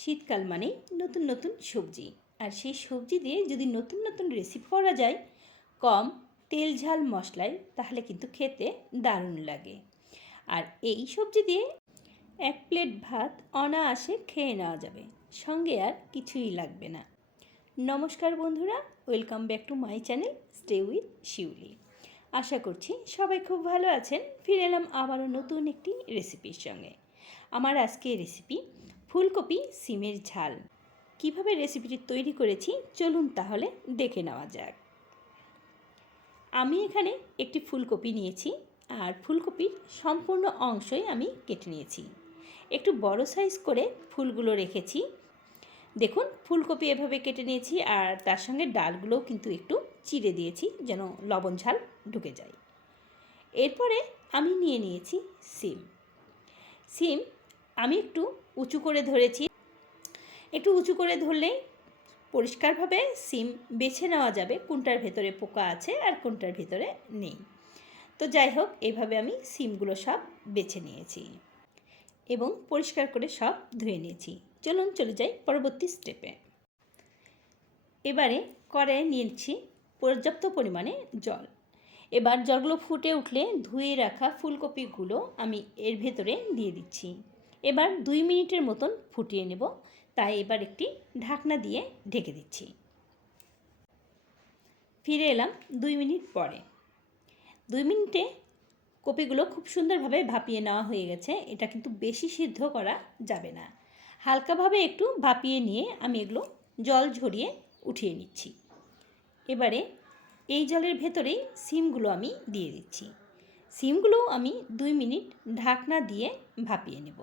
শীতকাল মানেই নতুন নতুন সবজি, আর সেই সবজি দিয়ে যদি নতুন নতুন রেসিপি করা যায় কম তেল ঝাল মশলায়, তাহলে কিন্তু খেতে দারুণ লাগে। আর এই সবজি দিয়ে এক প্লেট ভাত অনায়াসে খেয়ে নেওয়া যাবে, সঙ্গে আর কিছুই লাগবে না। নমস্কার বন্ধুরা, welcome back to my channel stay with Shiuli. আশা করছি সবাই খুব ভালো আছেন। ফিরে এলাম আবারও নতুন একটি রেসিপির সঙ্গে। আমার আজকের রেসিপি ফুলকপি সিমের ঝাল। কিভাবে রেসিপিটি তৈরি করেছি চলুন তাহলে দেখে নেওয়া যাক। আমি এখানে একটি ফুলকপি নিয়েছি, আর ফুলকপির সম্পূর্ণ অংশই আমি কেটে নিয়েছি। একটু বড় সাইজ করে ফুলগুলো রেখেছি। দেখুন, ফুলকপি এভাবে কেটে নিয়েছি, আর তার সঙ্গে ডালগুলোও কিন্তু একটু চিড়ে দিয়েছি যেন লবণ ঝাল ঢুকে যায়। এরপরে আমি নিয়ে নিয়েছি সিম। আমি একটু উঁচু করে ধরেছি। একটু উঁচু করে ধরলেই পরিষ্কারভাবে সিম বেছে নেওয়া যাবে কোনটার ভেতরে পোকা আছে আর কোনটার ভেতরে নেই। তো যাই হোক, এইভাবে আমি সিমগুলো সব বেছে নিয়েছি এবং পরিষ্কার করে সব ধুয়ে নিয়েছি। চলুন চলে যাই পরবর্তী স্টেপে। এবারে কড়াইয়ে নিয়েছি পর্যাপ্ত পরিমাণে জল। এবার জলগুলো ফুটে উঠলে ধুয়ে রাখা ফুলকপিগুলো আমি এর ভেতরে দিয়ে দিচ্ছি। এবার 2 মিনিটের মতন ফুটিয়ে নেব, তাই এবার একটি ঢাকনা দিয়ে ঢেকে দিচ্ছি। ফিরে এলাম 2 মিনিট পরে। 2 মিনিটে কপিগুলো খুব সুন্দরভাবে ভাপিয়ে নেওয়া হয়ে গেছে। এটা কিন্তু বেশি সিদ্ধ করা যাবে না, হালকাভাবে একটু ভাপিয়ে নিয়ে আমি এগুলো জল ঝরিয়ে উঠিয়ে নিচ্ছি। এবারে এই জলের ভেতরেই সিমগুলো আমি দিয়ে দিচ্ছি। সিমগুলো আমি 2 মিনিট ঢাকনা দিয়ে ভাপিয়ে নেব।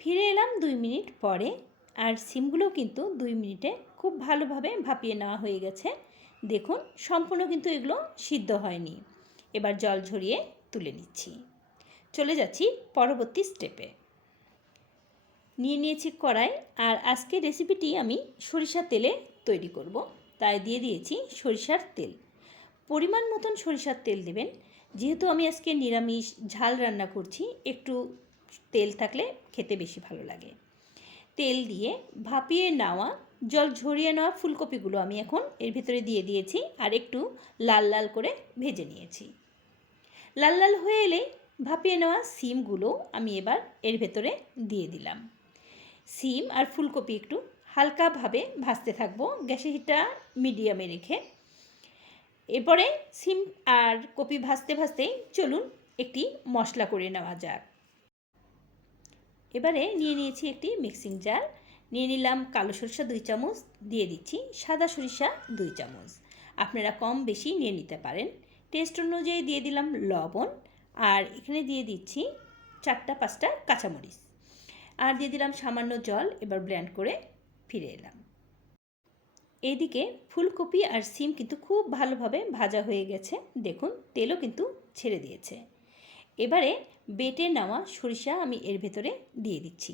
ফিরে এলাম 2 মিনিট পরে, আর সিমগুলো কিন্তু 2 মিনিটে খুব ভালোভাবে ভাপিয়ে নেওয়া হয়ে গেছে। দেখুন, সম্পূর্ণ কিন্তু এগুলো সিদ্ধ হয়নি। এবার জল ঝরিয়ে তুলে নিচ্ছি। চলে যাচ্ছি পরবর্তী স্টেপে। নিয়ে নিয়েছি কড়াই, আর আজকের রেসিপিটি আমি সরিষার তেলে তৈরি করব, তাই দিয়ে দিয়েছি সরিষার তেল। পরিমাণ মতন সরিষার তেল দেবেন। যেহেতু আমি আজকে নিরামিষ ঝাল রান্না করছি, একটু তেল থাকলে খেতে বেশি ভালো লাগে। তেল দিয়ে ভাপিয়ে নেওয়া জল ঝরিয়ে নেওয়া ফুলকপিগুলো আমি এখন এর ভিতরে দিয়ে দিয়েছি, আর একটু লাল লাল করে ভেজে নিয়েছি। লাল লাল হয়ে এলে ভাপিয়ে নেওয়া সিমগুলো আমি এবার এর ভেতরে দিয়ে দিলাম। সিম আর ফুলকপি একটু হালকাভাবে ভাজতে থাকবো, গ্যাসের হিটটা মিডিয়ামে রেখে। এরপরে সিম আর কপি ভাজতে ভাজতেই চলুন একটি মশলা করে নেওয়া যাক। এবারে নিয়ে নিয়েছি একটি মিক্সিং জার। নিয়ে নিলাম কালো সরিষা 2 চামচ, দিয়ে দিচ্ছি সাদা সরিষা 2 চামচ। আপনারা কম বেশি নিয়ে নিতে পারেন। টেস্ট অনুযায়ী দিয়ে দিলাম লবণ, আর এখানে দিয়ে দিচ্ছি 4-5টা কাঁচামরিচ, আর দিয়ে দিলাম সামান্য জল। এবার ব্লেন্ড করে ফিরে এলাম। এদিকে ফুলকপি আর সিম কিন্তু খুব ভালোভাবে ভাজা হয়ে গেছে। দেখুন, তেলও কিন্তু ছেড়ে দিয়েছে। এবারে বেটে নেওয়া সরিষা আমি এর ভেতরে দিয়ে দিচ্ছি।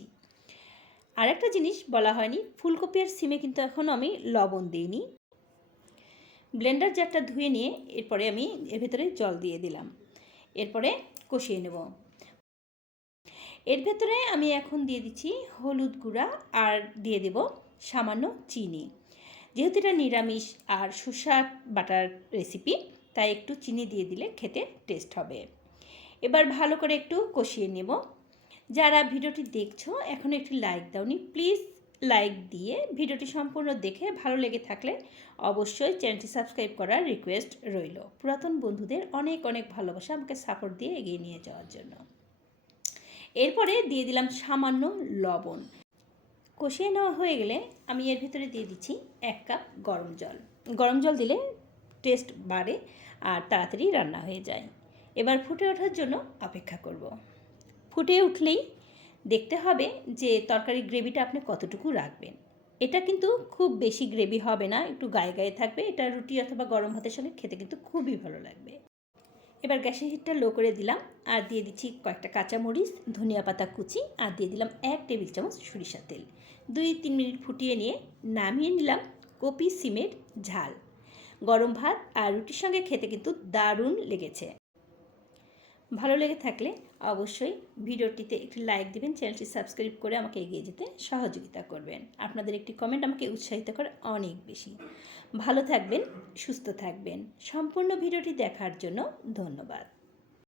আর একটা জিনিস বলা হয়নি, ফুলকপি আর সিমে কিন্তু এখনও আমি লবণ দিইনি। ব্লেন্ডার জারটা ধুয়ে নিয়ে এরপরে আমি এর ভেতরে জল দিয়ে দিলাম। এরপরে কষিয়ে নেব। এর ভেতরে আমি এখন দিয়ে দিচ্ছি হলুদ গুঁড়া, আর দিয়ে দেব সামান্য চিনি। যেহেতু এটা নিরামিষ আর শসা বাটার রেসিপি, তাই একটু চিনি দিয়ে দিলে খেতে টেস্ট হবে। এবার ভালো করে একটু কষিয়ে নেব। যারা ভিডিওটি দেখছো এখনও একটি লাইক দাওনি, প্লিজ লাইক দিয়ে ভিডিওটি সম্পূর্ণ দেখে ভালো লেগে থাকলে অবশ্যই চ্যানেলটি সাবস্ক্রাইব করার রিকোয়েস্ট রইল। পুরাতন বন্ধুদের অনেক অনেক ভালোবাসা আমাকে সাপোর্ট দিয়ে এগিয়ে নিয়ে যাওয়ার জন্য। এরপরে দিয়ে দিলাম সামান্য লবণ। কষিয়ে নেওয়া হয়ে গেলে আমি এর ভিতরে দিয়ে দিচ্ছি 1 কাপ গরম জল। গরম জল দিলে টেস্ট বাড়ে আর তাড়াতাড়ি রান্না হয়ে যায়। এবার ফুটে ওঠার জন্য অপেক্ষা করব। ফুটে উঠলেই দেখতে হবে যে তরকারির গ্রেভিটা আপনি কতটুকু রাখবেন। এটা কিন্তু খুব বেশি গ্রেভি হবে না, একটু গায়ে গায়ে থাকবে। এটা রুটি অথবা গরম ভাতের সঙ্গে খেতে কিন্তু খুবই ভালো লাগবে। এবার গ্যাসের হিটটা লো করে দিলাম, আর দিয়ে দিচ্ছি কয়েকটা কাঁচামরিচ, ধনিয়া পাতা কুচি, আর দিয়ে দিলাম 1 টেবিল চামচ সরিষার তেল। 2-3 মিনিট ফুটিয়ে নিয়ে নামিয়ে নিলাম কপি সিমের ঝাল। গরম ভাত আর রুটির সঙ্গে খেতে কিন্তু দারুণ লেগেছে। ভালো লেগে থাকলে অবশ্যই ভিডিওটিতে একটি লাইক দিবেন, চ্যানেলটি সাবস্ক্রাইব করে আমাকে এগিয়ে যেতে সহযোগিতা করবেন। আপনাদের একটি কমেন্ট আমাকে উৎসাহিত করে অনেক বেশি। ভালো থাকবেন, সুস্থ থাকবেন। সম্পূর্ণ ভিডিওটি দেখার জন্য ধন্যবাদ।